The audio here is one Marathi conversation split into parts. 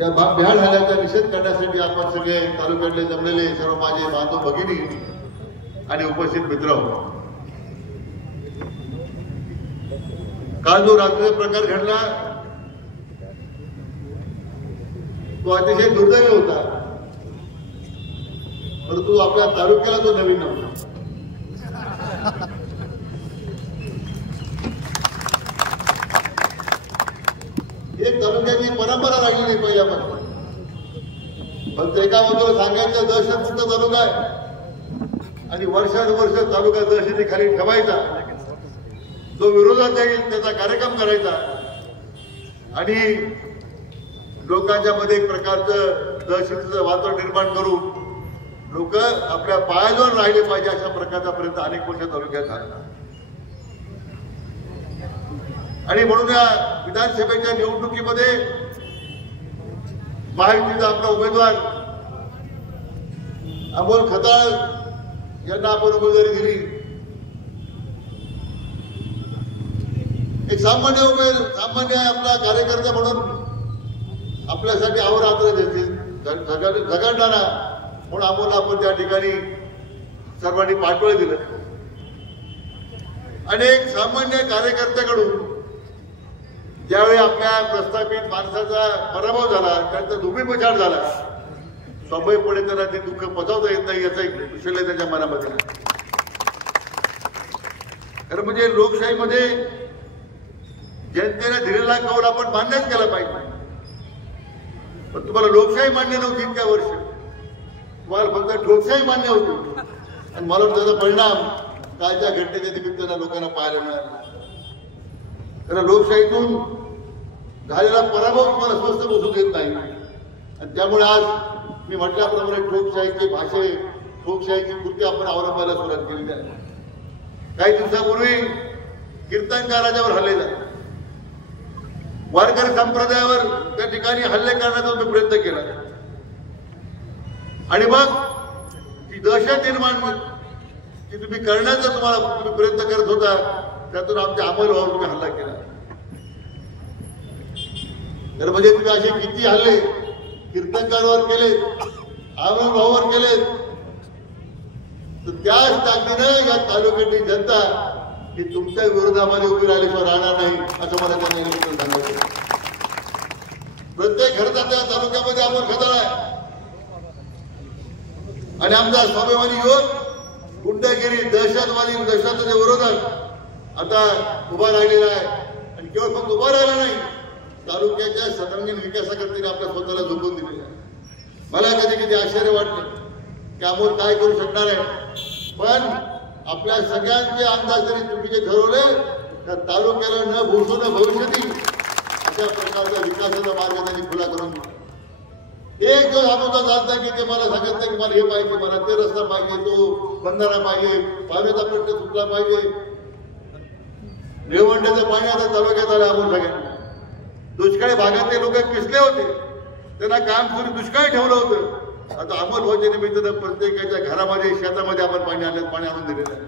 या भ्याड हल्ल्याचा निषेध करण्यासाठी आपण सगळे तालुक्यातले जमलेले सर्व माझे बांधव भगिनी आणि उपस्थित मित्र, काल जो रात्रीचा प्रकार घडला तो अतिशय दुर्दैवी होता, परंतु आपल्या तालुक्याला तो नवीन नव्हता. एक तालुक्याची परंपरा राहिली नाही पहिल्यापासून. फक्त एका बाजूला सांगायचं दहशतमुक्त तालुका आहे आणि वर्षानुवर्ष तालुका दहशतीखाली ठेवायचा, जो विरोधात येईल त्याचा कार्यक्रम करायचा आणि लोकांच्या मध्ये एक प्रकारचं दहशतीचं वातावरण निर्माण करून लोक आपल्या पायावर राहिले पाहिजे अशा प्रकारचा प्रयत्न अनेक वर्ष तालुक्यात झाला. आणि म्हणून या विधानसभेच्या निवडणुकीमध्ये महायुतीचा आपला उमेदवार अमोल खताळ यांना आपण उमेदवारी दिली. एक सामान्य आपला कार्यकर्ता म्हणून आपल्यासाठी अहोरात्र झगडणारा म्हणून अमोलला आपण त्या ठिकाणी सर्वांनी पाठबळ दिलं. आणि एक सामान्य कार्यकर्त्याकडून ज्यावेळी आपल्या प्रस्थापित माणसाचा पराभव झाला, त्यांचा धुमीपछाड झाला, स्वाभाविकपणे त्यांना ते दुःख पचवता येत नाही याचा एक विषय त्याच्या मनामध्ये. खरं म्हणजे लोकशाहीमध्ये जनतेने दिलेला कौल आपण मान्यच केला पाहिजे. पण तुम्हाला लोकशाही मान्य नव्हती इतक्या वर्ष, तुम्हाला फक्त ठोकशाही मान्य होती. आणि मला त्याचा परिणाम कालच्या घटनेच्या निमित्तानं लोकांना पाहायला मिळाला. कारण लोकशाहीतून झालेला पराभव तुम्हाला स्वस्थ बसू देत नाही. आणि त्यामुळे आज मी म्हटल्याप्रमाणे ठोकशाहीची भाषे, ठोकशाहीची कृती आपण अवलंबायला सुरुवात केलेली आहे. काही दिवसापूर्वी कीर्तनकाराच्यावर हल्ले झाले, वारकरी संप्रदायावर त्या ठिकाणी हल्ले करण्याचा मी प्रयत्न केला आणि मग ती दहशत निर्माण की तुम्ही करण्याचा तुम्ही प्रयत्न करत होता, त्यातून आमच्या अमोलभावावर तुम्ही हल्ला केला. तर म्हणजे तुम्ही असे किती हल्ले कीर्तनकारावर केले, अमोलभावावर केले, तर त्याच ताकदीनं या तालुक्यातली जनता ही तुमच्या विरोधामध्ये उभी राहिल्याशिवाय राहणार नाही असं मला त्यांना सांगायचं. प्रत्येक घरचा त्या तालुक्यामध्ये अमोल खताळ आहे आणि आमचा स्वाभिमानी युवक गुंडगिरी, दहशतवादी विरोधात आता उभा राहिलेला आहे. आणि केवळ फक्त उभा राहिला नाही, तालुक्याच्या सर्वांगीण विकासाकरता आपल्या स्वतःला झोकून दिलेला आहे. मला कधी कधी आश्चर्य वाटतं की अमोल काय करू शकणार आहे, पण आपल्या सगळ्यांचे अंदाज जरी चुकीचे ठरवले तर तालुक्याला न भूषो न भविष्यती अशा प्रकारचा विकासाचा मार्ग त्यांनी खुला करून दिला. एक जो आमोदा जात नाही की ते मला सांगत नाही की मला हे पाहिजे, मला ते रस्ता पाहिजे, तो बंधारा पाहिजे, पाण्याचा प्रश्न सुटला पाहिजे. निळवंड्याचं पाणी आता तालुक्यात आलं. आपण सगळ्यांना दुष्काळी भागातले लोक पिसले होते, त्यांना काम करून दुष्काळ ठेवलं होतं. आता अमोल व्हायच्या निमित्तानं प्रत्येकाच्या घरामध्ये, शेतामध्ये आपण पाणी आणून दिलेलं आहे.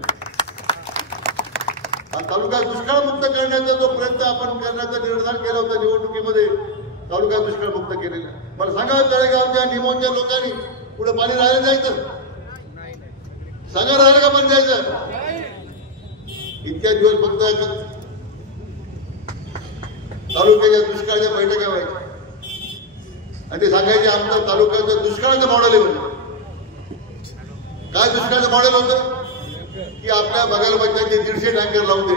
हा तालुका दुष्काळमुक्त करण्याचा जो प्रयत्न आपण करण्याचं निर्धार केला होता निवडणुकीमध्ये, तालुका दुष्काळमुक्त केलेला. मला सांगा, तळेगावच्या निमोनच्या लोकांनी पुढे पाणी राहायला जायचं, सांगा राहिलं का पाणी जायचं? इतक्या दिवस फक्त तालुक्याच्या दुष्काळाच्या बैठका व्हायच्या आणि ते सांगायचे आमच्या तालुक्याचं दुष्काळाचं मॉडेल आहे. काय दुष्काळाचं मॉडेल होतं की आपल्या बघायला पाहिजे 150 टँकर लावून दे,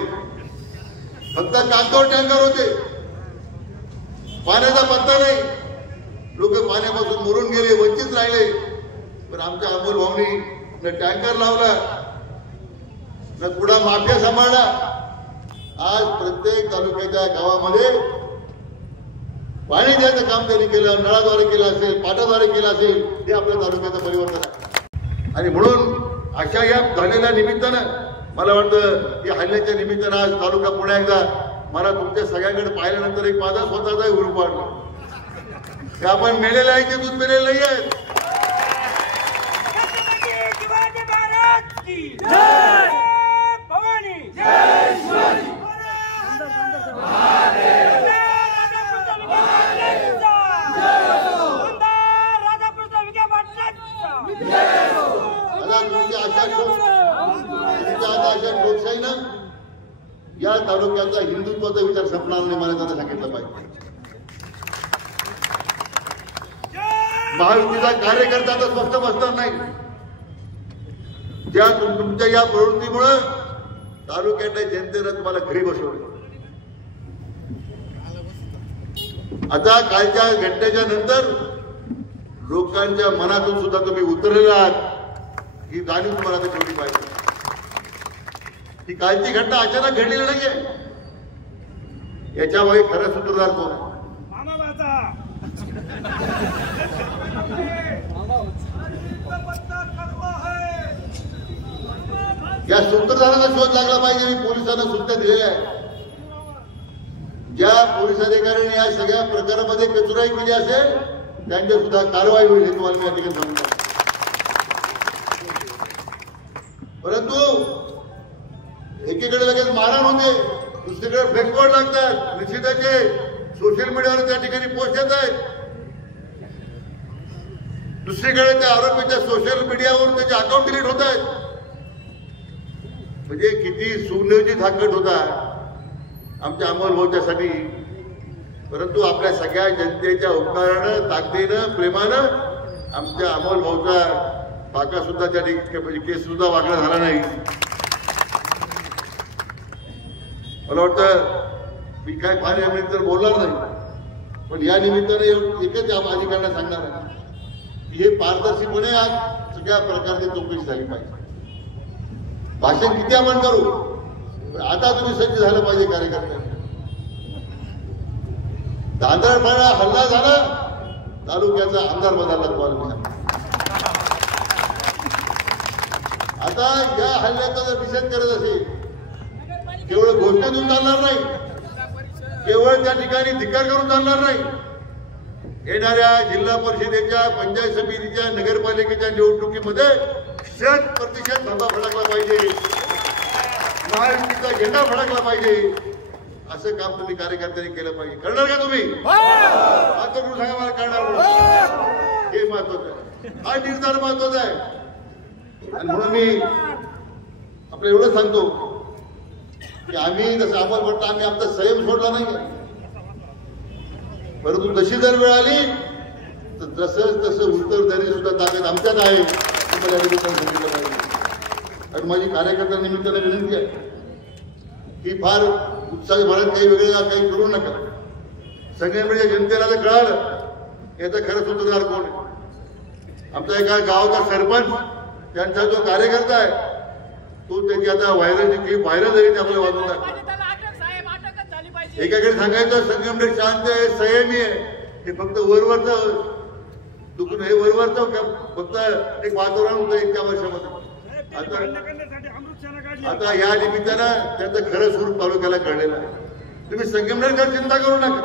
फक्त कागदावर टँकर होते, पाण्याचा पत्ता नाही. लोक पाण्यापासून मरून गेले, वंचित राहिले. पण आमच्या अमोल भाऊनी न टँकर लावला, न कुडा माफिया सांभाळला. आज प्रत्येक तालुक्याच्या गावामध्ये पाणी द्यायचं काम त्यांनी केलं, नळाद्वारे केलं असेल, पाटाद्वारे केलं असेल. हे आपल्या तालुक्याचं परिवर्तन आहे. आणि म्हणून अशा या झालेल्या निमित्तानं मला वाटतं की हल्ल्याच्या निमित्तानं आज तालुका पुन्हा एकदा मला तुमच्या सगळ्यांकडे पाहिल्यानंतर एक माझा स्वतःचा हुरूप वाटला की आपण मेलेले आहे ते दूध पेलेले नाही आहेत. जय तालुक्याचा हिंदुत्वाचा विचार संपणार नाही, मला त्याला सांगितलं पाहिजे. महायुतीचा कार्यकर्ता तर स्पष्ट बसणार नाही. ज्या तुमच्या या प्रवृत्तीमुळे तालुक्यातल्या जनतेनं तुम्हाला घरी बसवलं. आता कालच्या घटनेच्या नंतर लोकांच्या मनातून सुद्धा तुम्ही उतरलेला आहात, ही जाणीव तुम्हाला आता ठेवली पाहिजे. ही कालची घटना अचानक घडलेली नाहीये. याच्यामुळे खरं सूत्रधार कोण आहे? या सूत्रधाराचा शोध लागला पाहिजे. मी पोलिसांना सूचना दिलेल्या आहे. ज्या पोलीस अधिकाऱ्यांनी या सगळ्या प्रकारामध्ये कचुराई केली असेल त्यांच्या सुद्धा कारवाई होईल, हे तुम्हाला मी या ठिकाणी सांगतो. परंतु एकीकडे लगेच मारहाण होते, दुसरीकडे फ्लेक्सबोर्ड लागतात, निश्चिताचे सोशल मीडियावर त्या ठिकाणी पोस्ट येत आहेत. दुसरीकडे त्या आरोपीच्या सोशल मीडियावर त्याचे अकाउंट डिलीट होत आहेत. म्हणजे किती सुनियोजित हा कट होता आमच्या अमोल भाऊच्यासाठी. परंतु आपल्या सगळ्या जनतेच्या उपकारानं, ताकदीनं, प्रेमानं आमच्या अमोल भाऊचा पाका सुद्धा त्या ठिकाणी केस सुद्धा वागणा झाला नाही. मला वाटतं मी काय फार या निमित्तानं बोलणार नाही, पण या निमित्ताने एकच अधिकाऱ्यांना सांगणार आहे की हे पारदर्शीपणे आज सगळ्या प्रकारची चौकशी झाली पाहिजे. भाषण किती आपण करू, आता तुम्ही सज्ज झालं पाहिजे कार्यकर्त्यांनी. तांदळपाडा हल्ला झाला, तालुक्याचा आमदार बदलला तुम्हाला. आता या हल्ल्याचा जर निषेध करत असेल, केवळ घोषणा देऊन चालणार नाही, केवळ त्या ठिकाणी धिक्कार करून चालणार नाही. येणाऱ्या जिल्हा परिषदेच्या, पंचायत समितीच्या, नगरपालिकेच्या निवडणुकीमध्ये 100% थांबा फडकला पाहिजे, महायुतीचा झेंडा फडकला पाहिजे. असं काम तुम्ही कार्यकर्त्यांनी केलं पाहिजे. करणार का तुम्ही? आता करून सांगा मला, करणार म्हणून. हे महत्वाचं आहे, हा निर्धार महत्वाचा आहे. आणि म्हणून मी आपलं एवढं सांगतो की आम्ही जसं आम्हाला वाटतं आम्ही आमचा संयम सोडला नाही, परंतु जशी जर वेळ आली तर तसं उत्तर देण्याची सुद्धा ताकद आमच्यात आहे, तुम्हाला सांगितलं पाहिजे. आणि माझी कार्यकर्त्या निमित्ताने विनंती आहे की फार उत्साही भरत काही वेगळं काही करू नका. संघटनेच्या जनतेला जर कळालं याचं खरं सूत्रधार कोण आहे. आमचा एका गावाचा सरपंच, त्यांचा जो कार्यकर्ता आहे तो त्याची आता व्हायरलची क्लिप व्हायरल झाली, ते आपल्याला वाचून टाकतात. एकाकडे सांगायचं संगमनेर शांत आहे, संयमी आहे, हे फक्त वरवरचं दुखून, हे वरवरचं फक्त एक वातावरण होतं इतक्या वर्षामध्ये. आता या निमित्तानं त्याचं खरं स्वरूप तालुक्याला कळलेलं आहे. तुम्ही संगमनेरकर चिंता करू नका.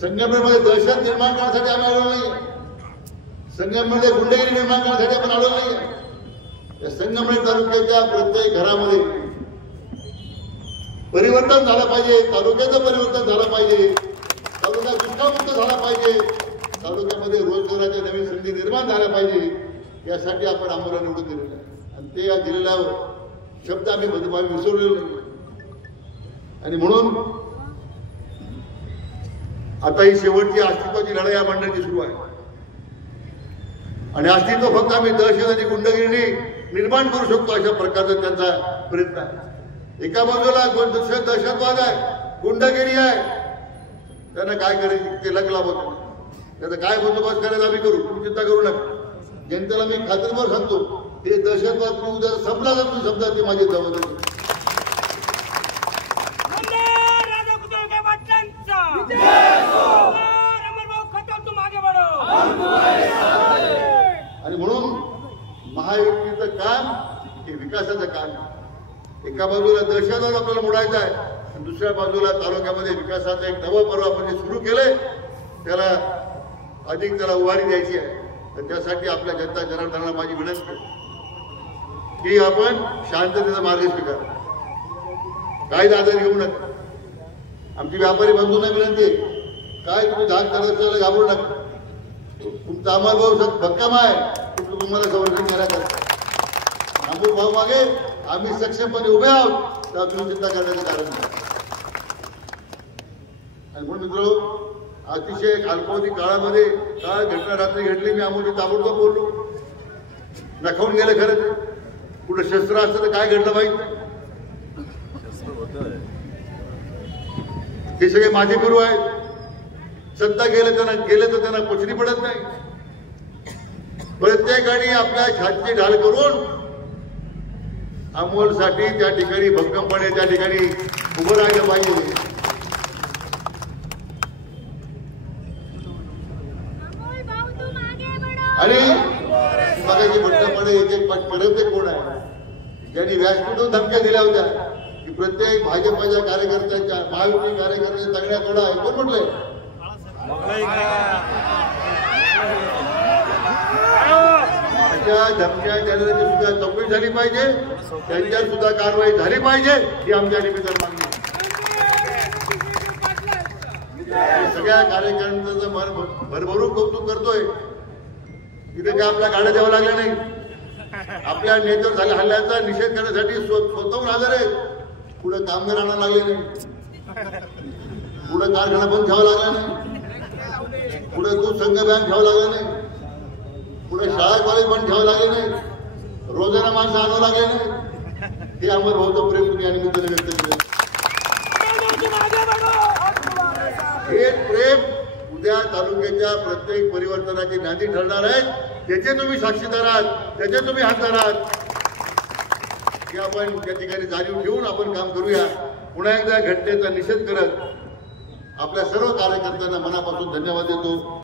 संगमनेरमध्ये दहशत निर्माण करण्यासाठी आम्ही आलो नाही, संगमनेरमध्ये गुंडगिरी निर्माण करण्यासाठी आपण आलो नाही. या संगमनेर तालुक्याच्या प्रत्येक घरामध्ये परिवर्तन झालं पाहिजे, तालुक्याचं परिवर्तन झालं पाहिजे, तालुका दुष्काळमुक्त झाला पाहिजे, तालुक्यामध्ये रोजगाराच्या नवीन संधी निर्माण झाल्या पाहिजे. यासाठी आपण आम्हाला निवडून दिलेलं आहे आणि ते या दिलेला शब्द आम्ही विसरलेलो नाही. आणि म्हणून आता ही शेवटची अस्तित्वाची लढाई या मंडळाची सुरू आहे. आणि अस्तित्व फक्त आम्ही दहशत आणि गुंडगिरीने निर्माण करू शकतो, अशा प्रकारचा त्यांचा प्रयत्न आहे. एका बाजूला दहशतवाद आहे, गुंडगिरी आहे, त्यांना काय करायचं ते लग लाभत, त्याचा काय बंदोबस्त करायला आम्ही करू, तुम्ही चिंता करू नका. जनतेला मी खात्रीवर सांगतो, ते दहशतवाद तुम्ही उद्या संपला तर तुम्ही समजा ते माझी जबाबदारी. आणि म्हणून महायुतीचं काम हे विकासाचं काम. एका बाजूला दहशतवाद आपल्याला मोडायचा आहे आणि दुसऱ्या बाजूला तालुक्यामध्ये विकासाचं एक नवं पर्व आपण जे सुरू केलंय त्याला अधिक त्याला उभारी द्यायची आहे. तर त्यासाठी आपल्या जनता जनार्दनाला माझी विनंती की आपण शांततेचा मार्ग स्वीकारा, कायदा आधार घेऊ नका. आमची व्यापारी बंधूंना विनंती आहे, काय तुम्ही धाक करायला घाबरू नका. तुमचा अमोल भाऊ भक्कम आहे, तुम्हाला संरक्षण देण्याकरता. अमोल भाऊ मागे आम्ही सक्षमपणे उभे आहोत. तेव्हा तुम्ही चिंता करण्याचं कारण नाही. आणि म्हणून मित्र, अतिशय अल्पावधी काळामध्ये काय घटना रात्री घडली, मी अमोल ताबडतोब बोललो. नखावून गेलं खरं ते. कुठं शस्त्र असतं तर काय घडलं माहित नाही. हे सगळे माझे गुरु आहेत. सत्ता गेले तर त्यांना पोचणी पडत नाही. प्रत्येकाने आपल्या छातीची ढाल करून अमोलसाठी त्या ठिकाणी भक्कमपणे त्या ठिकाणी उभं राहिलं पाहिजे. आणि मगाशी म्हटल्याप्रमाणे एक परत कोण आहे ज्यांनी व्यासपीठातून धमक्या दिल्या होत्या की प्रत्येक भाजपच्या कार्यकर्त्यांच्या, महायुती कार्यकर्त्यांच्या तगड्या तोडा आहे. कोण म्हटलंय? अशा धमक्या देणाऱ्यांची सुद्धा चौकशी झाली पाहिजे, त्यांच्यावर सुद्धा कारवाई झाली पाहिजे, ही आमच्या निमित्तानं मागणी. सगळ्या कार्यकर्त्यांचं मन भरभरून कौतुक करतोय. इथे काय आपल्या गाड्या द्यावं लागल्या नाही. आपल्या नेत्यावर झाल्या हल्ल्याचा निषेध करण्यासाठी स्वतःहून हजर आहेत. पुढे कामगारांना लागले नाही, पुढे कारखाना बंद ठेवावा लागला नाही, पुढे दूध संघ बँक ठेवावं लागलं नाही, पुढे शाळा कॉलेज बंद ठेवावं लागले नाही, रोजाना माणसं आणावं लागले नाही. हे अमर भाऊचं प्रेम तुम्ही या निमित्ताने व्यक्त केलं. हे प्रेम उद्या तालुक्याच्या प्रत्येक परिवर्तनाची नांदी ठरणार आहे. त्याचे तुम्ही साक्षीदार आहात, त्याचे तुम्ही हातदार आहात. की आपण त्या ठिकाणी जाणीव ठेवून आपण काम करूया. पुन्हा एकदा घटनेचा निषेध करत आपल्या सर्व कार्यकर्त्यांना मनापासून धन्यवाद देतो.